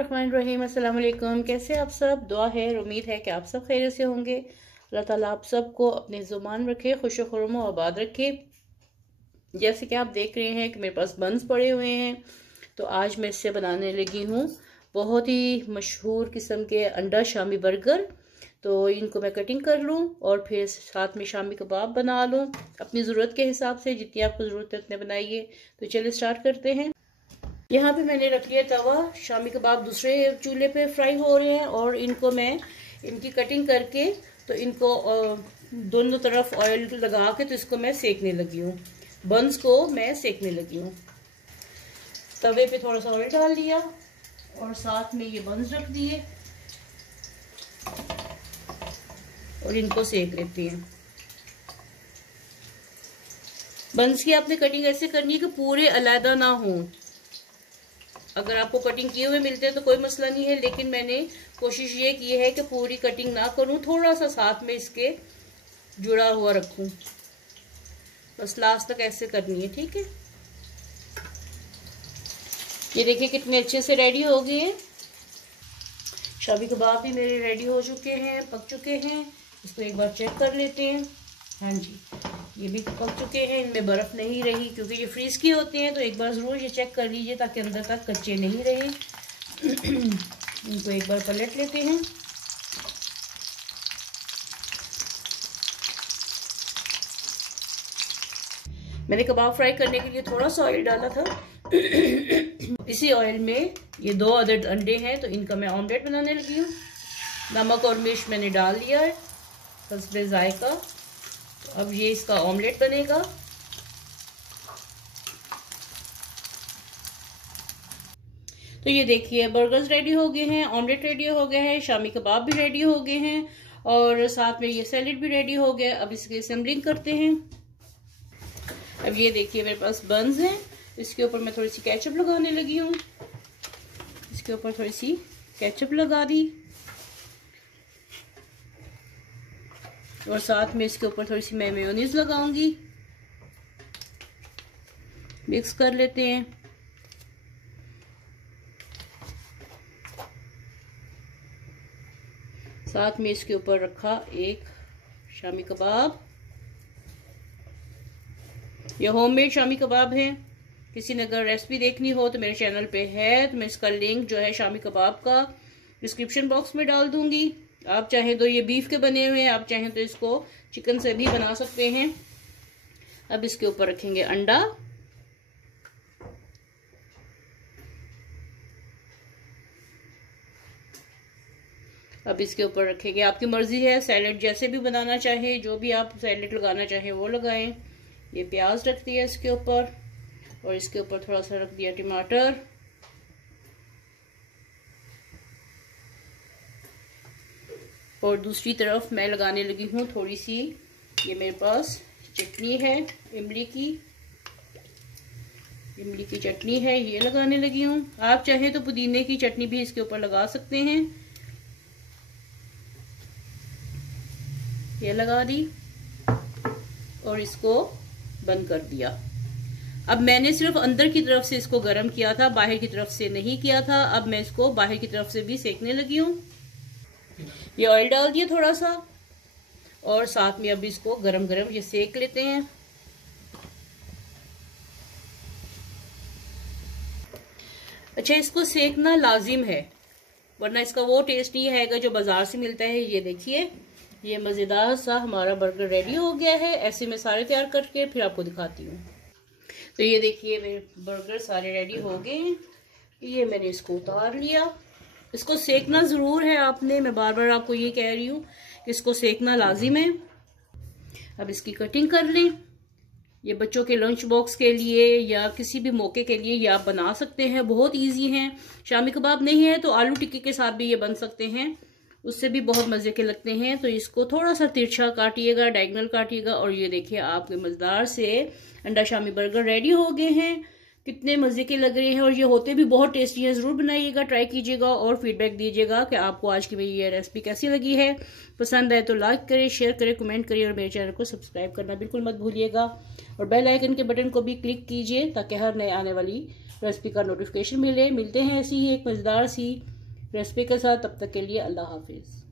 बिस्मिल्लाहिर्रहमानिर्रहीम। अस्सलाम वालेकुम। कैसे आप सब? दुआ है और उम्मीद है कि आप सब खैरियत से होंगे। अल्लाह ताला आप सबको अपने ज़ुबान रखे, खुश खुर्म आबाद रखे। जैसे कि आप देख रहे हैं कि मेरे पास बंस पड़े हुए हैं, तो आज मैं इससे बनाने लगी हूँ बहुत ही मशहूर किस्म के अंडा शामी बर्गर। तो इनको मैं कटिंग कर लूँ और फिर साथ में शामी कबाब बना लूँ अपनी ज़रूरत के हिसाब से। जितनी आपको ज़रूरत है उतने बनाइए। तो चलिए स्टार्ट करते हैं। यहाँ पे मैंने रख लिया तवा। शामी कबाब दूसरे चूल्हे पे फ्राई हो रहे हैं और इनको मैं इनकी कटिंग करके तो इनको दोनों तरफ ऑयल लगा के तो इसको मैं सेकने लगी हूँ। बंस को मैं सेकने लगी हूँ। तवे पे थोड़ा सा ऑयल डाल लिया और साथ में ये बंस रख दिए और इनको सेक लेते हैं। बंस की आपने कटिंग ऐसे करनी है कि पूरे अलहदा ना हो। अगर आपको कटिंग किए हुए मिलते हैं तो कोई मसला नहीं है, लेकिन मैंने कोशिश ये की है कि पूरी कटिंग ना करूं, थोड़ा सा साथ में इसके जुड़ा हुआ रखूं। बस लास्ट तक ऐसे करनी है, ठीक है। ये देखिए कितने अच्छे से रेडी हो गए हैं। शामी कबाब भी मेरे रेडी हो चुके हैं, पक चुके हैं। इसको एक बार चेक कर लेते हैं। हाँ जी, ये भी पक चुके हैं। इनमें बर्फ़ नहीं रही क्योंकि ये फ्रीज की होते हैं, तो एक बार ज़रूर ये चेक कर लीजिए ताकि अंदर तक कच्चे नहीं रहे। इनको एक बार पलट लेते हैं। मैंने कबाब फ्राई करने के लिए थोड़ा सा ऑयल डाला था। इसी ऑयल में ये 2 अदद अंडे हैं, तो इनका मैं ऑमलेट बनाने लगी हूँ। नमक और मिर्च मैंने डाल लिया है हस्बे जायका। अब ये इसका ऑमलेट बनेगा। तो ये देखिए बर्गर्स रेडी हो गए हैं, ऑमलेट रेडी हो गया है, शामी कबाब भी रेडी हो गए हैं और साथ में ये सैलेड भी रेडी हो गया। अब इसकी असेंबलिंग करते हैं। अब ये देखिए मेरे पास बंस हैं, इसके ऊपर मैं थोड़ी सी केचप लगाने लगी हूँ। इसके ऊपर थोड़ी सी केचप लगा दी और साथ में इसके ऊपर थोड़ी सी मैं मेयोनीज लगाऊंगी। मिक्स कर लेते हैं। साथ में इसके ऊपर रखा एक शामी कबाब। ये होममेड शामी कबाब है। किसी ने अगर रेसिपी देखनी हो तो मेरे चैनल पे है, तो मैं इसका लिंक जो है शामी कबाब का डिस्क्रिप्शन बॉक्स में डाल दूंगी। आप चाहें तो ये बीफ के बने हुए हैं, आप चाहें तो इसको चिकन से भी बना सकते हैं। अब इसके ऊपर रखेंगे अंडा। अब इसके ऊपर रखेंगे, आपकी मर्जी है, सैलेड जैसे भी बनाना चाहे, जो भी आप सैलेड लगाना चाहें वो लगाएं। ये प्याज रख दिया इसके ऊपर और इसके ऊपर थोड़ा सा रख दिया टमाटर। और दूसरी तरफ मैं लगाने लगी हूँ थोड़ी सी, ये मेरे पास चटनी है इमली की चटनी है, ये लगाने लगी हूँ। आप चाहे तो पुदीने की चटनी भी इसके ऊपर लगा सकते हैं। ये लगा दी और इसको बंद कर दिया। अब मैंने सिर्फ अंदर की तरफ से इसको गर्म किया था, बाहर की तरफ से नहीं किया था। अब मैं इसको बाहर की तरफ से भी सेकने लगी हूँ। ये ऑयल डाल दिया थोड़ा सा और साथ में अब इसको गरम गरम ये सेक लेते हैं। अच्छा, इसको सेकना लाजिम है वरना इसका वो टेस्ट नहीं आएगा जो बाजार से मिलता है। ये देखिए ये मजेदार सा हमारा बर्गर रेडी हो गया है। ऐसे मैं सारे तैयार करके फिर आपको दिखाती हूँ। तो ये देखिए मेरे बर्गर सारे रेडी हो गए हैं। ये मैंने इसको उतार लिया। इसको सेकना ज़रूर है आपने, मैं बार बार आपको ये कह रही हूँ कि इसको सेकना लाजिम है। अब इसकी कटिंग कर लें। ये बच्चों के लंच बॉक्स के लिए या किसी भी मौके के लिए ये आप बना सकते हैं, बहुत इजी हैं। शामी कबाब नहीं है तो आलू टिक्की के साथ भी ये बन सकते हैं, उससे भी बहुत मज़े के लगते हैं। तो इसको थोड़ा सा तिरछा काटिएगा, डायगोनल काटिएगा और ये देखिए आपके मज़ेदार से अंडा शामी बर्गर रेडी हो गए हैं। कितने मज़े के लग रहे हैं और ये होते भी बहुत टेस्टी हैं। ज़रूर बनाइएगा, ट्राई कीजिएगा और फीडबैक दीजिएगा कि आपको आज की मेरी ये रेसिपी कैसी लगी है। पसंद आए तो लाइक करें, शेयर करें, कमेंट करिए और मेरे चैनल को सब्सक्राइब करना बिल्कुल मत भूलिएगा। और बेल आइकन के बटन को भी क्लिक कीजिए ताकि हर नए आने वाली रेसिपी का नोटिफिकेशन मिलते हैं ऐसी ही एक मज़ेदार सी रेसिपी के साथ। तब तक के लिए अल्लाह हाफिज़।